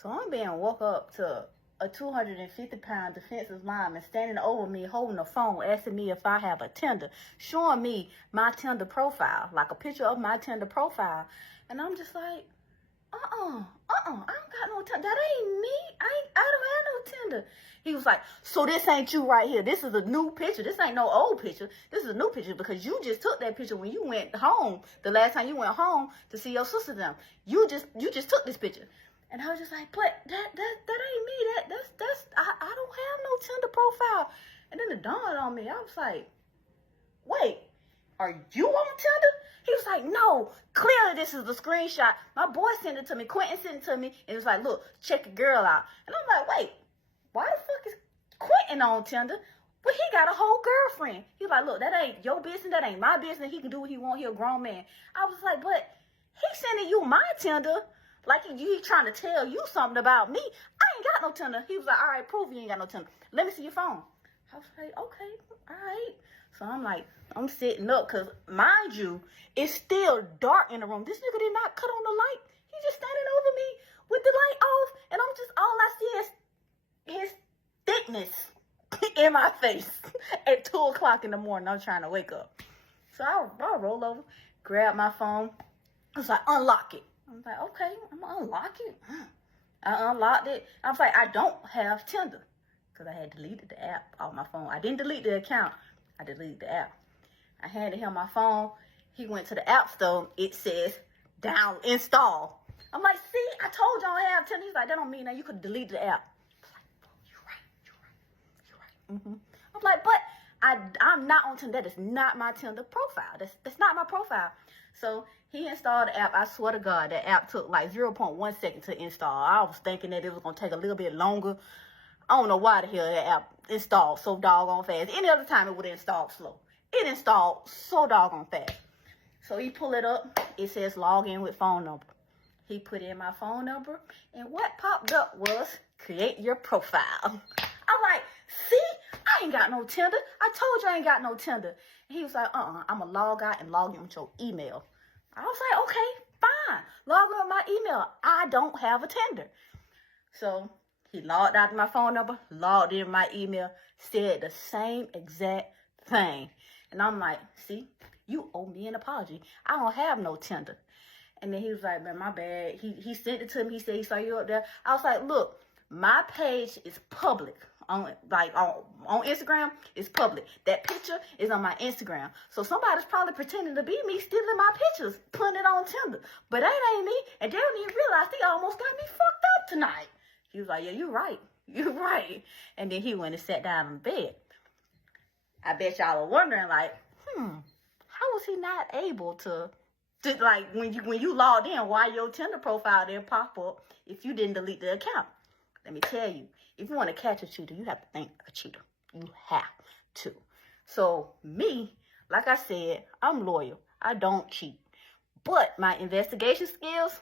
So I'm being woke up to a 250-pound defensive lineman standing over me, holding a phone, asking me if I have a Tinder, showing me my Tinder profile, like a picture of my Tinder profile. And I'm just like, I don't got no Tinder. That ain't me. I don't have no Tinder. He was like, so this ain't you right here. This is a new picture. This ain't no old picture. This is a new picture because you just took that picture when you went home. The last time you went home to see your sister them. You just took this picture. And I was just like, but that ain't me. I don't have no Tinder profile. And then it dawned on me. I was like, wait, are you on Tinder? He was like, no, clearly this is the screenshot. My boy sent it to me. Quentin sent it to me. And it was like, look, check your girl out. And I'm like, wait, why the fuck is Quentin on Tinder? Well, he got a whole girlfriend. He was like, look, that ain't your business. That ain't my business. He can do what he want. He a grown man. I was like, but he sending you my Tinder. Like he trying to tell you something about me. I ain't got no Tinder. He was like, all right, prove you ain't got no Tinder. Let me see your phone. I was like, okay, all right. So I'm like, I'm sitting up because, mind you, it's still dark in the room. This nigga did not cut on the light. He just standing over me with the light off. And I'm just, all I see is his thickness in my face at 2 o'clock in the morning. I'm trying to wake up. So I roll over, grab my phone. I was like, unlock it. I was like, okay, I'm going to unlock it. I unlocked it. I was like, I don't have Tinder because I had deleted the app off my phone. I didn't delete the account. I deleted the app. I handed him my phone. He went to the app store. It says, install. I'm like, see, I told you I don't have Tinder. He's like, that don't mean that you could delete the app. I was like, oh, you're right. I'm like, but I'm not on Tinder. That is not my Tinder profile. That's not my profile. So he installed the app. I swear to God, that app took like 0.1 second to install. I was thinking that it was going to take a little bit longer. I don't know why the hell that app installed so doggone fast. Any other time it would have installed slow. It installed so doggone fast. So he pull it up. It says log in with phone number. He put in my phone number. And what popped up was create your profile. I'm like, see, I ain't got no Tinder. I told you I ain't got no Tinder. And he was like, I'm going to log out and log in with your email. I was like, okay, fine. Log in with my email. I don't have a Tinder. So he logged out my phone number, logged in my email, said the same exact thing. And I'm like, see, you owe me an apology. I don't have no Tinder. And then he was like, man, my bad. He sent it to me. He said he saw you up there. I was like, look, my page is public. On Instagram, it's public. That picture is on my Instagram. So somebody's probably pretending to be me, stealing my pictures, putting it on Tinder. But that ain't me. And they don't even realize they almost got me fucked up tonight. He was like, yeah, you're right. You're right. And then he went and sat down in bed. I bet y'all are wondering, like, how was he not able to like, when you logged in, why your Tinder profile didn't pop up if you didn't delete the account? Let me tell you, if you want to catch a cheater, you have to think a cheater. You have to. So me, like I said, I'm loyal. I don't cheat. But my investigation skills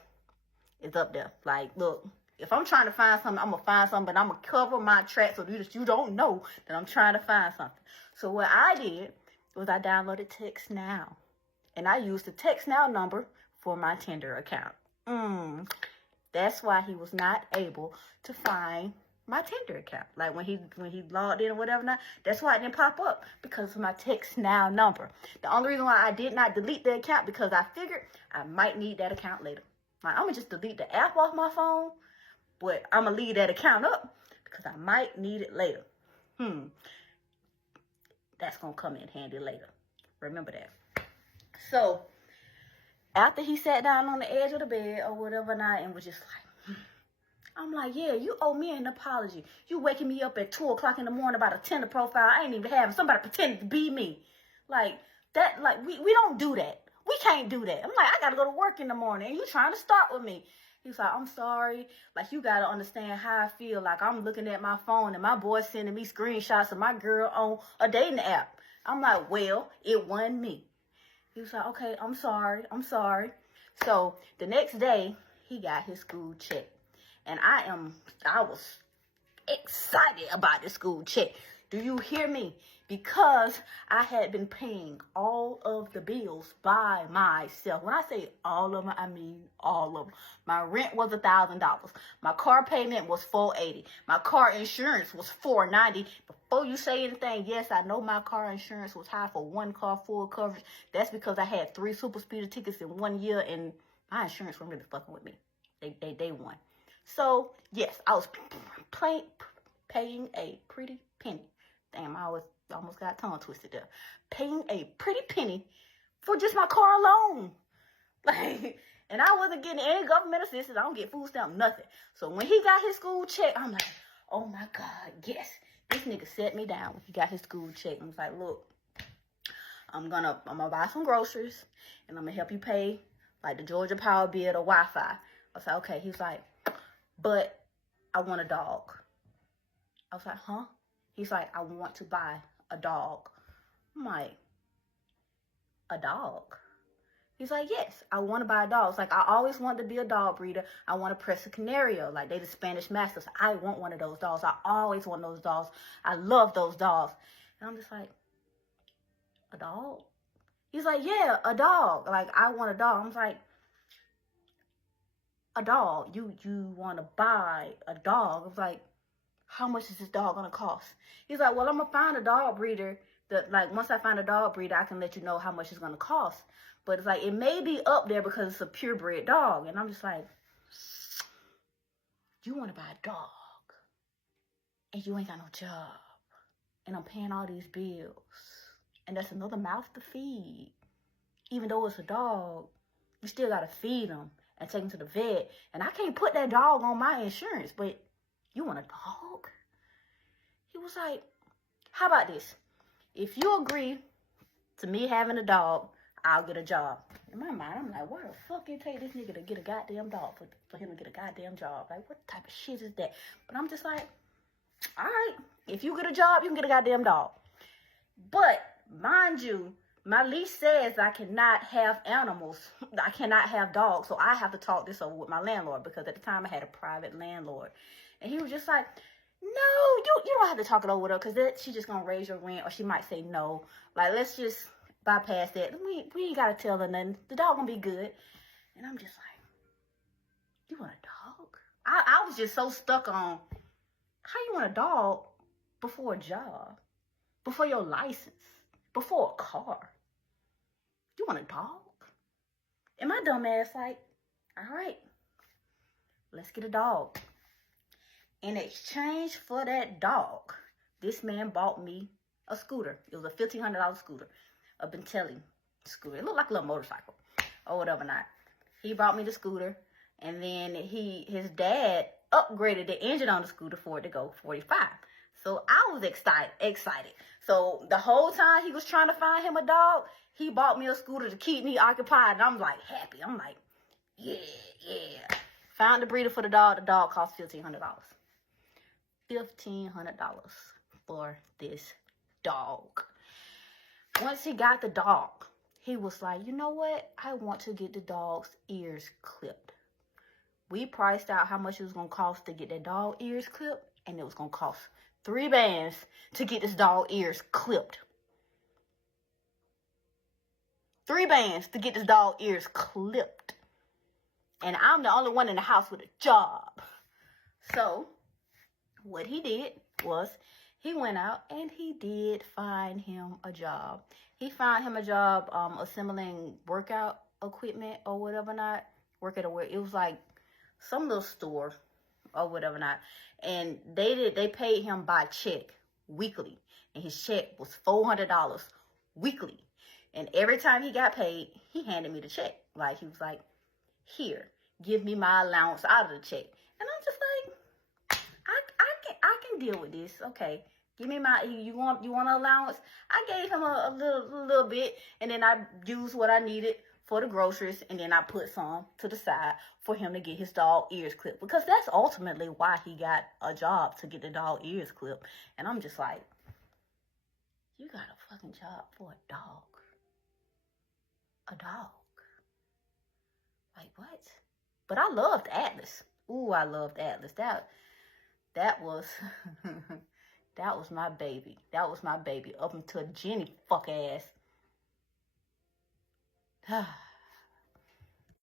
is up there. Like, look, if I'm trying to find something, I'm going to find something, but I'm going to cover my tracks so that you don't know that I'm trying to find something. So what I did was I downloaded Text Now. And I used the Text Now number for my Tinder account. That's why he was not able to find my Tinder account. Like when he logged in or whatever, that's why it didn't pop up, because of my Text Now number. The only reason why I did not delete the account, because I figured I might need that account later. Like, I'm going to just delete the app off my phone, but I'm going to leave that account up because I might need it later. That's going to come in handy later. Remember that. So, after he sat down on the edge of the bed or whatever and was just like, I'm like, yeah, you owe me an apology. You waking me up at 2 o'clock in the morning about a Tinder profile I ain't even having. Somebody pretending to be me. Like, that, like, we don't do that. We can't do that. I'm like, I got to go to work in the morning, and you trying to start with me. He's like, I'm sorry. Like, you got to understand how I feel. Like, I'm looking at my phone, and my boy sending me screenshots of my girl on a dating app. I'm like, well, it wasn't me. He was like, okay, I'm sorry. So the next day, he got his school check. And I was excited about the school check. Do you hear me? because I had been paying all of the bills by myself. When I say all of them, I mean all of them. My rent was $1,000. My car payment was $480. My car insurance was $490. Before you say anything, yes, I know my car insurance was high for one car full coverage. That's because I had 3 super speeder tickets in 1 year, and my insurance wasn't really fucking with me. They won. So yes, I was paying a pretty penny. Damn, I almost got tongue twisted there. Paying a pretty penny for just my car alone. Like, and I wasn't getting any government assistance. I don't get food stamp, nothing. So when he got his school check, I'm like, oh my God, yes. This nigga set me down when he got his school check. I was like, look, I'm gonna buy some groceries and I'm gonna help you pay like the Georgia Power bill, the Wi-Fi. I was like, okay. He's like, but I want a dog. I was like, huh? He's like, I want to buy a dog. I'm like, a dog? He's like, yes, I want to buy a dog. It's like, I always wanted to be a dog breeder. I want to Presa Canario. Like, they the Spanish Masters. I want one of those dogs. I always want those dogs. I love those dogs. And I'm just like, a dog? He's like, yeah, a dog. Like, I want a dog. I'm like, a dog? You want to buy a dog? I was like, how much is this dog going to cost? He's like, well, I'm going to find a dog breeder. Like, once I find a dog breeder, I can let you know how much it's going to cost. But it's like, it may be up there because it's a purebred dog. And I'm just like, you want to buy a dog and you ain't got no job. And I'm paying all these bills. And that's another mouth to feed. Even though it's a dog, you still got to feed them and take them to the vet. And I can't put that dog on my insurance, but you want a dog? He was like, how about this? If you agree to me having a dog, I'll get a job. In my mind, I'm like, why the fuck it take this nigga to get a goddamn dog for him to get a goddamn job? Like, what type of shit is that? But I'm just like, all right, if you get a job, you can get a goddamn dog. But mind you, my lease says I cannot have animals. I cannot have dogs. So I have to talk this over with my landlord, because at the time I had a private landlord. And he was just like, no, you don't have to talk it over with her, because she's just going to raise your rent, or she might say no. Like, let's just bypass that. We ain't got to tell her nothing. The dog going to be good. And I'm just like, you want a dog? I was just so stuck on, how you want a dog before a job, before your license, before a car? You want a dog? And my dumb ass like, all right, let's get a dog. In exchange for that dog, this man bought me a scooter. It was a $1,500 scooter, a Bentelli scooter. It looked like a little motorcycle or whatever not. He bought me the scooter, and then his dad upgraded the engine on the scooter for it to go 45. So I was excited. So the whole time he was trying to find him a dog, he bought me a scooter to keep me occupied, and I'm like happy. I'm like, yeah. Found the breeder for the dog. The dog cost $1,500. $1,500 for this dog. Once he got the dog, he was like, you know what? I want to get the dog's ears clipped. We priced out how much it was going to cost to get that dog ears clipped, and it was going to cost 3 bands to get this dog ears clipped. 3 bands to get this dog ears clipped. And I'm the only one in the house with a job. So what he did was he went out and he did find him a job. He found him a job assembling workout equipment or whatever not. It was like some little store or whatever not. And they paid him by check weekly. And his check was $400 weekly. And every time he got paid, he handed me the check. Like, he was like, here, give me my allowance out of the check. And I'm just like, I can deal with this. Okay, give me my, you want an allowance? I gave him a little bit, and then I used what I needed for the groceries, and then I put some to the side for him to get his dog ears clipped, because that's ultimately why he got a job, to get the dog ears clipped. And I'm just like, you got a fucking job for a dog. A dog. Like, what? But I loved Atlas. Ooh, I loved Atlas. That was That was my baby. That was my baby up until Jenny fuck ass.